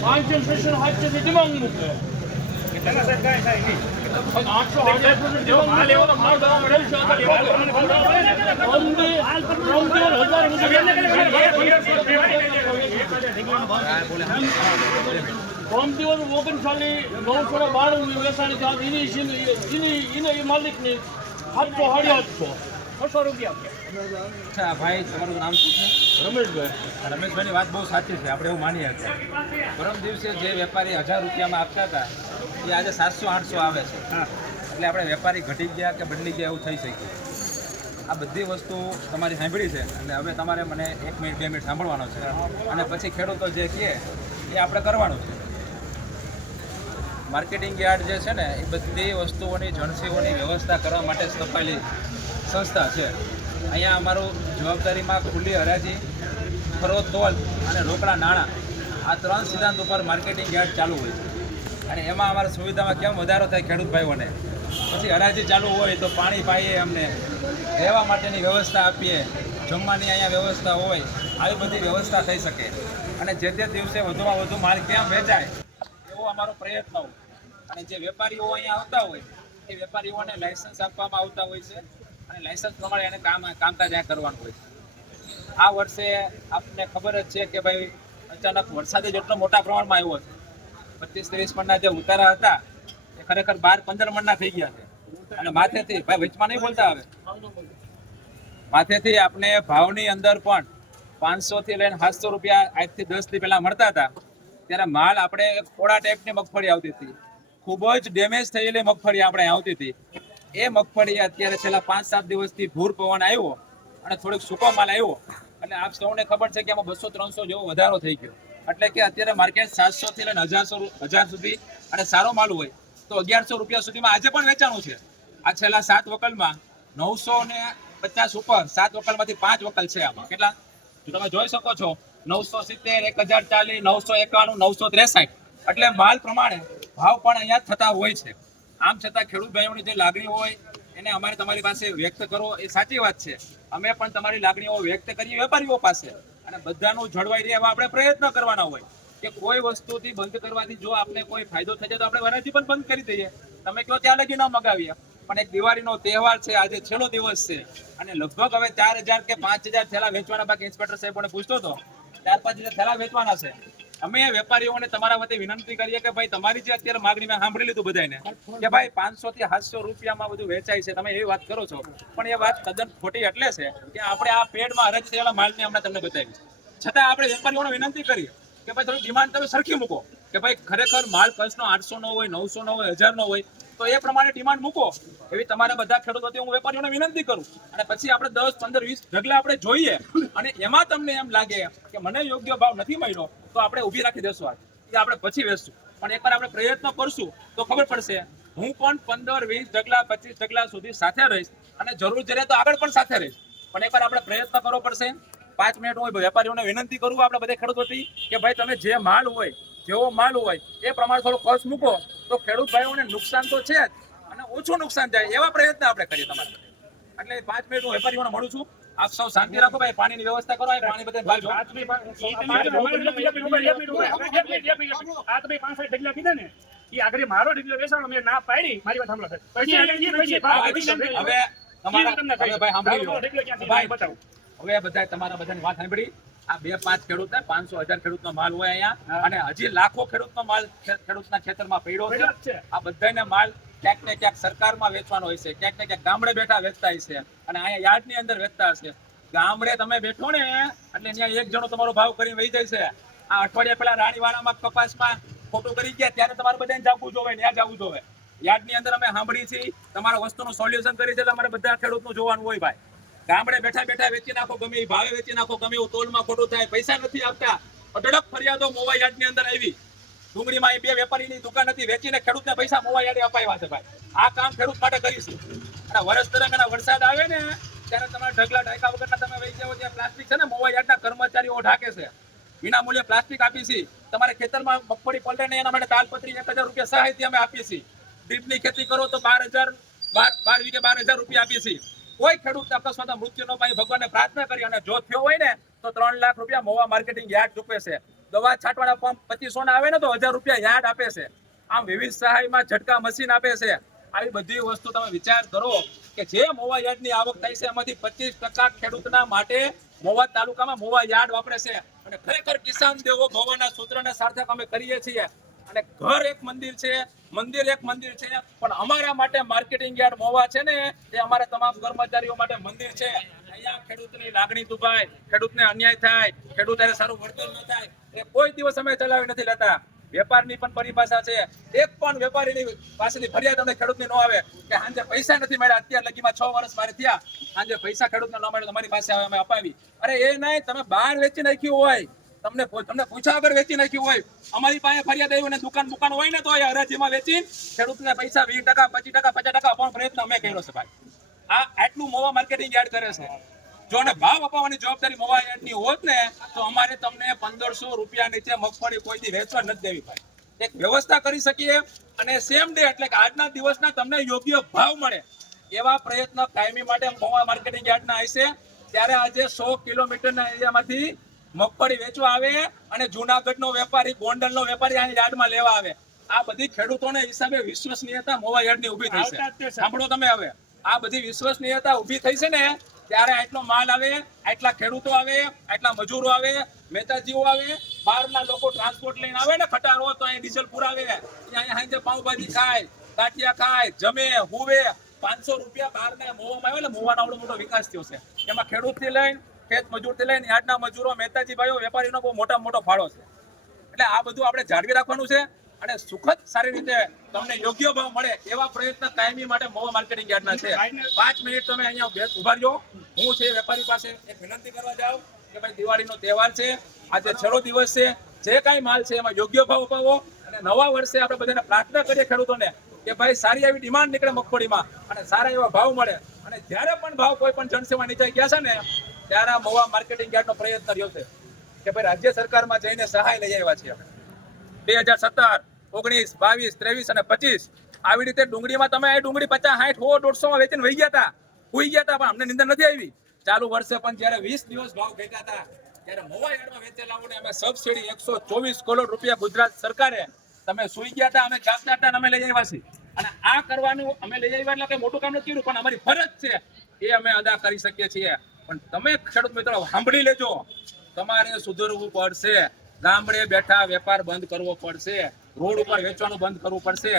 પાંચસો છસો સાતસો થી ડિમાન્ડ મૂકે આઠસો હજાર દિવસ ઓગણસાલી નવસો ને બાણું વેસાણી એની એની એને માલિક માલિકની સાતસો સાડી આઠસો. છસો રૂપિયા અચ્છા ભાઈ તમારું નામ શું છે? રમેશભાઈ. રમેશભાઈની વાત બહુ સાચી છે આપણે એવું માની હતા પરમ દિવસે જે વેપારી હજાર રૂપિયામાં આપતા હતા એ આજે સાતસો આઠસો આવે છે. એટલે આપણે વેપારી ઘટી ગયા કે બદલી ગયા એવું થઈ શકે આ બધી વસ્તુ તમારી સાંભળી છે અને હવે તમારે મને એક મિનિટ બે મિનિટ સાંભળવાનો છે. અને પછી ખેડૂતો જે કહે એ આપણે કરવાનું છે. માર્કેટિંગ યાર્ડ જે છે ને એ બધી વસ્તુઓની જણસીઓની વ્યવસ્થા કરવા માટે સ્થપાયેલી સંસ્થા છે. અહીંયા અમારું જવાબદારીમાં ખુલ્લી હરાજી ફરો તોલ અને રોકડા નાણાં આ ત્રણ સિદ્ધાંત ઉપર માર્કેટિંગ યાર્ડ ચાલુ હોય છે. અને એમાં અમારા સુવિધામાં કેમ વધારો થાય ખેડૂત ભાઈઓને? પછી હરાજી ચાલુ હોય તો પાણી પાઈએ અમને, રહેવા માટેની વ્યવસ્થા આપીએ, જમવાની અહીંયા વ્યવસ્થા હોય, આવી બધી વ્યવસ્થા થઈ શકે. અને જે તે દિવસે વધુમાં વધુ માલ ક્યાં વેચાય, એવો અમારો પ્રયત્ન હોય. અને જે વેપારીઓ અહીંયા આવતા હોય, એ વેપારીઓને લાયસન્સ આપવામાં આવતા હોય છે. અને લાયસન્સ પ્રમાણે એને કામ કામકાજ અહીંયા કરવાનું હોય છે. આ વર્ષે આપને ખબર જ છે કે ભાઈ અચાનક વરસાદ જ એટલો મોટા પ્રમાણમાં આવ્યો છે. પચીસ, ત્રીસ મણના જે ઉતારા હતા, એ ખરેખર બાર, પંદર મણના થઈ ગયા છે. અને માથેથી ભાઈ, વચમાં નહીં બોલતા હવે? માથેથી આપણે ભાવની અંદર પણ પાંચસો થી લઈને સાતસો રૂપિયા આજથી દસથી પહેલા મળતા હતા. ત્યારે માલ આપણે થોડા ટાઈપની મગફળી આવતી હતી. ખૂબ જ ડેમેજ થયેલી મગફળી આપણે આવતી હતી. એ મગફળી અત્યારે છેલ્લા પાંચ સાત દિવસથી ભૂર પવન આવ્યો અને થોડીક સૂકો માલ આવ્યો. એટલે આપ સૌને ખબર છે કે આમાં બસો ત્રણસો જેવો વધારો થઈ ગયો. એટલે કે અત્યારે માર્કેટ સાતસો થી લઈને હજારસો હજાર સુધી અને સારો માલ હોય તો અગિયારસો રૂપિયા સુધીમાં આજે પણ વેચાણું છે. આ છેલ્લા સાત વકલમાં નવસો ને પચાસ ઉપર સાત વકલમાંથી પાંચ વકલ છે આમાં. કેટલા? જો તમે જોઈ શકો છો, નવસો સિત્તેર, એક હજાર ચાલીસ, નવસો એકાણું, નવસો ત્રેસઠ. એટલે માલ પ્રમાણે ભાવ પણ અહીંયા થતા હોય છે. આમ છતાં ખેડૂત ભાઈઓની જે લાગણી હોય, એને અમારે તમારી પાસે વ્યક્ત કરો એ સાચી વાત છે. અમે પણ તમારી લાગણીઓ વ્યક્ત કરીએ વેપારીઓ પાસે. અને બધાનું જળવાઈ રહે એવા આપણે પ્રયત્ન કરવાના હોય કે કોઈ વસ્તુથી બંધ કરવાથી જો આપને કોઈ ફાયદો થઈ જાય તો આપણે વરાથી પણ બંધ કરી દઈએ. તમે કહો ત્યાં લગી ન મગાવીએ. પણ એક દિવાળીનો તહેવાર છે, આજે છેલ્લો દિવસ છે. અને લગભગ હવે ચાર હજાર કે પાંચ હજાર થેલા વેચવાના બાકી ઇન્સ્પેક્ટર સાહેબ પૂછતો હતો. ચાર પાંચ હજાર થેલા વેચવાના છે. અમે વેપારીઓને તમારા વતી વિનંતી કરીએ કે ભાઈ તમારી જે અત્યારે માગણી મેં સાંભળી લીધું બધાને કે ભાઈ પાંચસો થી સાતસો રૂપિયામાં બધું વેચાય છે. તમે એવી વાત કરો છો. પણ એ વાત તદ્દન ખોટી એટલે છે કે આપણે આ પેડમાં અરજ થયેલા માલની હમણાં તમને બતાવી છતાં આપણે વેપારીઓને વિનંતી કરીએ કે ભાઈ થોડી ડિમાન્ડ તમે સરખી મૂકો કે ભાઈ ખરેખર માલ કચ્છનો આઠસો નો હોય, નવસો નો હોય હજાર નો હોય તો એ પ્રમાણે ડિમાન્ડ મૂકો. એવી તમારા બધા ખેડૂતો હું વેપારીઓને વિનંતી કરું. અને પછી આપણે દસ, પંદર, વીસ ઢગલા આપણે જોઈએ. અને એમાં તમને એમ લાગે કે મને યોગ્ય ભાવ નથી મળ્યો, તો આપણે ઊભી રાખી દેશું આજ એ આપણે પછી વેચશું. પણ એકવાર આપણે પ્રયત્ન કરશું, તો ખબર પડશે, હું પણ પંદર, વીસ ઢગલા, પચીસ ઢગલા સુધી સાથે રહીશ. અને જરૂર જરે તો આગળ પણ સાથે રહીશ. પણ એકવાર આપણે પ્રયત્ન કરવો પડશે. પાંચ મિનિટ હું વેપારીઓને વિનંતી કરું, આપણે બધા ખેડૂતોથી, કે ભાઈ તમે જે માલ હોય, જેવો માલ હોય, એ પ્રમાણે થોડો ખર્ચ મૂકો. તો ખેડૂત ભાઈઓને નુકસાન તો છે જ અને ઓછું નુકસાન થાય. એવા પ્રયત્ન આપણે કરીએ તમારે. એટલે પાંચ મિનિટ હું વેપારીઓને મળું છું. આપ સૌ શાંતિ રાખો ભાઈ પાણીની વ્યવસ્થા કરો આ પાણી બધા ભાઈ પાંચ ઢગલા કીધા ને આગળ મારો ઢગલો વેચાણો મેં ના પાડી મારી વાત સાંભળો હવે તમારા હવે ભાઈ સાંભળી લો. મારો ઢગલો ક્યાંથી ભાઈ, બતાવું. હવે બધા તમારા બધાની વાત સાંભળી. આ બે પાંચ ખેડૂત ને પાંચસો હજાર ખેડૂતનો માલ હોય અહીંયા. અને હજી લાખો ખેડૂતનો માલ ખેડૂતના ખેતરમાં પડ્યો છે. આ બધાને માલ ક્યાંક ને ક્યાંક સરકારમાં વેચવાનો હોય છે. ક્યાંક ને ક્યાંક ગામડે બેઠા વેચતા હશે અને અહીંયા યાર્ડની અંદર વેચતા હશે. ગામડે તમે બેઠો ને એટલે ત્યાં એક જણો તમારો ભાવ કરીને વહી જાય છે. આ અઠવાડિયા પહેલા રાણીવાડામાં કપાસમાં ખોટું કરી ગયા ત્યારે તમારે બધાને જાવું જોવે ત્યાં જવું જોવે. યાર્ડની અંદર અમે સાંભળી છીએ તમારા વસ્તુનું સોલ્યુશન કરી છે એટલે અમારે બધા ખેડૂતનું જોવાનું હોય ભાઈ. ગામડે બેઠા બેઠા વેચી નાખો, ગમે એ ભાવે વેચી નાખો, ગમે એવું તોલમાં ખોટું થાય, પૈસા નથી આપતા. અઢળક ફરિયાદો મોવા યાર્ડની અંદર આવી. ડુંગળીમાં એ બે વેપારીની દુકાન હતી, વેચીને ખેડૂતને પૈસા મોવા યાર્ડે અપાવ્યા છે ભાઈ. આ કામ ખેડૂત માટે કરીશું અને વરસ દરમિયાન વરસાદ આવે ને, ત્યારે તમારે ઢગલા ઢાંકા વગરના તમે વહી જાઓ ત્યાં પ્લાસ્ટિક છે ને મોવા યાર્ડના કર્મચારીઓ ઢાકે છે. વિના મૂલ્યે પ્લાસ્ટિક આપી છે. તમારે ખેતરમાં મગફળી પલટે ને એના માટે તાલપત્રી એક હજાર રૂપિયા સહાયથી અમે આપીએ છીએ. ડ્રીપની ખેતી કરો તો બાર હજાર, બાર બાર વીઘે બાર હજાર રૂપિયા આપીએ છીએ. કોઈ ખેડૂત અકસ્માત મૃત્યુ ન પામે, ભગવાનને પ્રાર્થના કરી અને જો થયો હોય ને, તો ત્રણ લાખ રૂપિયા મોવા માર્કેટિંગ યાર્ડ ચૂકવે છે. દવા છાંટવાના પંપ પચીસો ના આવે ને, તો હજાર રૂપિયા યાર્ડ આપે છે. આમ વિવિધ સહાયમાં ઝટકા મશીન આપે છે. આવી બધી વસ્તુ તમે વિચાર કરો કે જે મોવા યાર્ડની આવક થાય છે, એમાંથી પચીસ ટકા ખેડૂતના માટે મોવા તાલુકામાં મોવા યાર્ડ વાપરે છે. અને ખરેખર કિસાન દેવો ભવના સૂત્રને સાર્થક અમે કરીએ છીએ. અને ઘર એક મંદિર છે, મંદિર એક મંદિર છે, પણ અમારા માટે માર્કેટિંગ યાર્ડ મોવા છે ને, એ અમારા તમામ કર્મચારીઓ માટે મંદિર છે. અહીંયા ખેડૂતની લાગણી દુભાય, ખેડૂતને અન્યાય થાય, ખેડૂત હારે સારું વળતર ન થાય, એ કોઈ દિવસ અમે ચલાવી નથી લેતા. વેપારની પણ પરિભાષા છે. એક પણ વેપારીની પાસેની ફરિયાદ અમને ખેડૂતની ન આવે કે સાંજે પૈસા નથી મળ્યા, અત્યાર લગીમાં છ વર્ષ મારે થયા. સાંજે પૈસા ખેડૂતને ન મળ્યા તમારી પાસે અમે અપાવી. અરે એ નહીં, તમે બહાર વેચી નાખ્યું હોય. તમને તમને પૂછા વગર વેચી નાખ્યું હોય. અમારી પાસે ફરિયાદ આવી દુકાન દુકાન હોય ને તો એ હરાજીમાં વેચી ખેડૂતને પૈસા વીસ ટકા, પચીસ ટકા, પચાસ ટકા આપવાનો પ્રયત્ન અમે કર્યો છે ભાઈ. આ આટલું મોવા માર્કેટિંગ યાર્ડ કરે છે. જો ને ભાવ અપાવવાની જવાબદારી મોવા યાર્ડની હોત ને, તો અમારે તમને પંદરસો રૂપિયા નીચે મગફળી કોઈથી વેચવા નથી દેવી ભાઈ. એક વ્યવસ્થા કરી શકીએ અને સેમ ડે એટલે કે આજના દિવસના તમને યોગ્ય ભાવ મળે. એવા પ્રયત્ન કાયમી માટે મોવા માર્કેટિંગ યાર્ડના હશે. ત્યારે આજે સો કિલોમીટરના એરિયામાંથી મગફળી વેચવા આવે અને જુનાગઢનો વેપારી ગોંડલનો વેપારી અહીં યાર્ડમાં લેવા આવે. આ બધી ખેડૂતોને હિસાબે વિશ્વસનીયતા મોવા યાર્ડની ઊભી થઈ છે. સાંભળો તમે હવે. આ બધી વિશ્વસનીયતા ઊભી થઈ છે ને ત્યારે આટલો માલ આવે આટલા ખેડૂતો આવે આટલા મજૂરો આવે મહેતાજીઓ આવે બહારના લોકો ટ્રાન્સપોર્ટ લઈને આવે ને ખટારો તો અહીં ડીઝલ પુરાવે. અહીંયા અહીંયા સાંજે પાઉંભાજી ખાય ગાંઠિયા ખાય જમે હુવે. પાંચસો રૂપિયા બહારના મોવામાં આવે ને મોવાનો આવડો મોટો વિકાસ થયો છે. એમાં ખેડૂતથી લઈને ખેત મજૂરથી લઈને યાર્ડના મજૂરો મહેતાજી વેપારીનો બહુ મોટા મોટો ફાળો છે. એટલે આ બધું આપણે જાળવી રાખવાનું છે અને સુખદ સારી રીતે તમને યોગ્ય ભાવ મળે એવા પ્રયત્ન કાયમી માટે મોવા માર્કેટિંગ યાર્ડના છે. પાંચ મિનિટ તમે અહીંયા ઊભા રહ્યો. હું છે વેપારી પાસે એક વિનંતી કરવા જાઉં કે ભાઈ દિવાળીનો તહેવાર છે. આજે છેલ્લો દિવસ છે. જે કાંઈ માલ છે એમાં યોગ્ય ભાવ અપાવો અને નવા વર્ષે આપણે બધાને પ્રાર્થના કરીએ ખેડૂતોને કે ભાઈ સારી એવી ડિમાન્ડ નીકળે મગફળીમાં અને સારા એવા ભાવ મળે. અને જ્યારે પણ ભાવ કોઈ પણ જનસેવા નીચાઈ ગયા છે ને ત્યારે આ મોવા માર્કેટિંગ યાર્ડનો પ્રયત્ન રહ્યો છે કે ભાઈ રાજ્ય સરકારમાં જઈને સહાય લઈ આવ્યા છીએ બે હજાર સત્તર, ઓગણીસ, બાવીસ, ત્રેવીસ અને પચીસ, આવી રીતે ડુંગળીમાં તમે ડુંગળી પચાસ, સાઠ હો દોઢસો માં વેચીને વહી ગયા હતા હુઈ ગયા હતા પણ અમને નિંદર નથી આવી. ચાલુ વર્ષે પણ જ્યારે વીસ દિવસ ભાવ ઘટ્યા હતા ત્યારે મોવા યાર્ડમાં વેચેલા અમે સબસિડી એકસો ચોવીસ કરોડ રૂપિયા ગુજરાત સરકારે તમે સુઈ ગયા હતા અમે જાગતા હતા અમે લઈ આવ્યા છીએ. અને આ કરવાનું અમે લઈ આવ્યા એટલે મોટું કામ નથી કર્યું, પણ અમારી ફરજ છે એ અમે અદા કરી શકીએ છીએ. પણ તમે ખેડૂત મિત્રો, સાંભળી લેજો. તમારે સુધરવું પડશે. ગામડે બેઠા વેપાર બંધ કરવો પડશે. રોડ ઉપર વેચવાનું બંધ કરવું પડશે.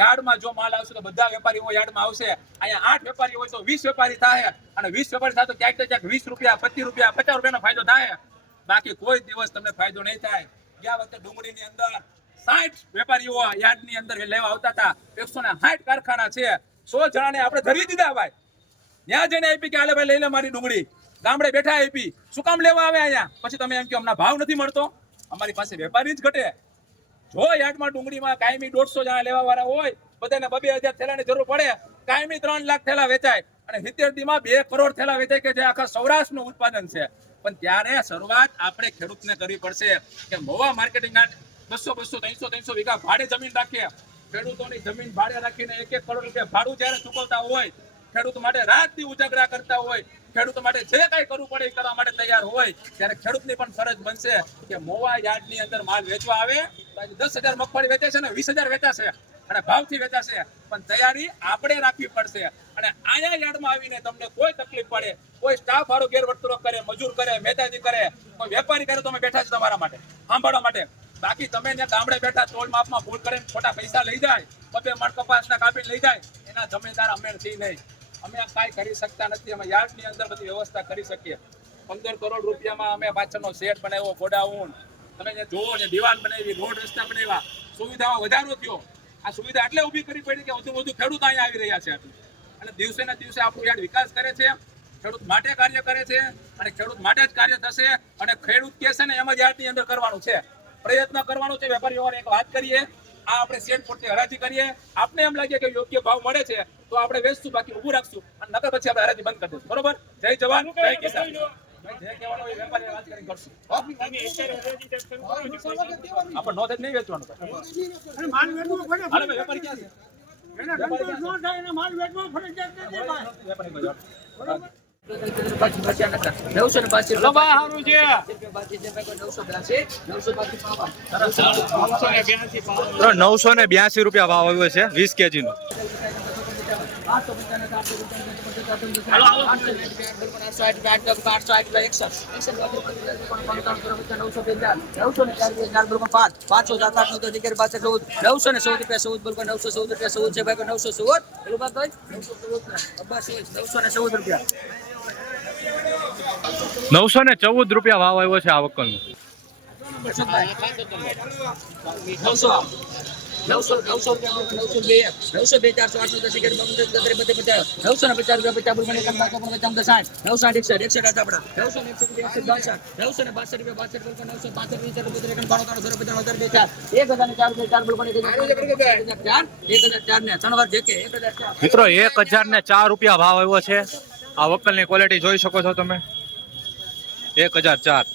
યાર્ડમાં જો માલ આવશે તો બધા વેપારીઓ યાર્ડમાં આવશે. અહીંયા આઠ વેપારી હોય તો વીસ વેપારી થાય અને વીસ વેપારી થાય તો ક્યાંક ક્યાંક વીસ રૂપિયા, પચીસ રૂપિયા, પચાસ રૂપિયાનો ફાયદો થાય. બાકી કોઈ દિવસ તમને ફાયદો નહીં થાય. ગયા વખતે ડુંગળીની અંદર સાઠ વેપારીઓ યાર્ડની અંદર લેવા આવતા હતા. એકસો ને સાઠ કારખાના છે. સો જણાને આપણે ધરી દીધા ભાઈ. ત્યાં જઈને આપી કે આલે ભાઈ લઈ લે મારી ડુંગળી. ગામડે બેઠા આપી શું કામ લેવા આવે અહીંયા? પછી તમે એમ કે અમને ભાવ નથી મળતો. અમારી પાસે વેપારી જ ઘટે. જો યાર્ડમાં ડુંગળીમાં કાયમી દોઢસો જણા લેવા વાળા હોય, બધાને બબે હજાર થેલાની જરૂર પડે. કાયમી ત્રણ લાખ થેલા વેચાય. અને સિત્તેર બે કરોડ થેલા વેચાય કે જે આખા સૌરાષ્ટ્રનું ઉત્પાદન છે. પણ ત્યારે શરૂઆત આપણે ખેડૂતને કરવી પડશે કે મોવા માર્કેટિંગ બસો બસો, ત્રણસો ત્રણસો વીઘા ભાડે જમીન રાખીએ. ખેડૂતોની જમીન ભાડે રાખીને એક એક કરોડ રૂપિયા ભાડું જ્યારે ચૂકવતા હોય ખેડૂત માટે રાતથી ઉજાગરા કરતા હોય, ખેડૂત માટે જે કાંઈ કરવું પડે કરવા માટે તૈયાર હોય, ત્યારે ખેડૂતની પણ ફરજ બનશે કે મોવા યાર્ડની અંદર માલ વેચવા આવે દસ હજાર મગફળી વેચે છે ને વીસ હજાર વેચાશે. અને ભાવથી વેચાશે. પણ તૈયારી આપણે રાખવી પડશે. અને આયા યાર્ડમાં આવીને તમને કોઈ તકલીફ પડે, કોઈ સ્ટાફ વાળો ગેરવર્તણૂક કરે, મજૂર કરે મેદાજી કરે, કોઈ વેપારી કરે તમે બેઠા છો તમારા માટે, સાંભળવા માટે. બાકી તમે ને ગામડે બેઠા તોલ માપમાં ભૂલ કરીને ખોટા પૈસા લઈ જાય બબે મણ કપાસના કાપીને લઈ જાય, એના જમીનદાર અમે નથી નહીં. અમે આ કાંઈ કરી શકતા નથી. અમે યાર્ડની અંદર બધી વ્યવસ્થા કરી શકીએ. પંદર કરોડ રૂપિયામાં અમે પાછળનો શેડ બનાવ્યો, ગોડાઉન. તમે જે જોવો ને દિવાલ બનાવી, રોડ રસ્તા બનાવ્યા. સુવિધામાં વધારો થયો. આ સુવિધા એટલે ઊભી કરી પડી કે વધુ વધુ ખેડૂત અહીંયા આવી રહ્યા છે. અને દિવસે ને દિવસે આપણું યાર્ડ વિકાસ કરે છે. ખેડૂત માટે કાર્ય કરે છે અને ખેડૂત માટે જ કાર્ય થશે. અને ખેડૂત કહેશે ને, એમ જ યાર્ડની અંદર કરવાનું છે. પ્રયત્ન કરવાનો છે. વેપારીઓને એક વાત કરીએ. આ આપણે શેડ પોતે હરાજી કરીએ. આપણે એમ લાગે કે યોગ્ય ભાવ મળે છે તો આપણે વેચશું બાકી ઊભું રાખશું અને નકર પછી આપણે હરાજી બંધ કરી દઈશું. બરોબર? જય જવાન જય કિસાન. આપણે નો થાય નહીં વેચવાનું વેપારી ક્યાં છે? વેપારી. નવસો ને નવસો ને બ્યાસી રૂપિયા ભાવ આવ્યો છે, વીસ કેજી નો નવસો ને ચૌદ. રૂપિયા ચૌદ બોલકો નવસો ચૌદ રૂપિયા ચૌદ છે ભાઈ નવસો ચૌદ નવસો ને રૂપિયા નવસો ને ચૌદ રૂપિયા ભાવ આવ્યો છે આ ને ને ને ને ને ચાર. મિત્રો એક હજાર ને ચાર રૂપિયા ભાવ આવ્યો છે. આ વકલની ક્વોલિટી જોઈ શકો છો તમે. એક હજાર ચાર.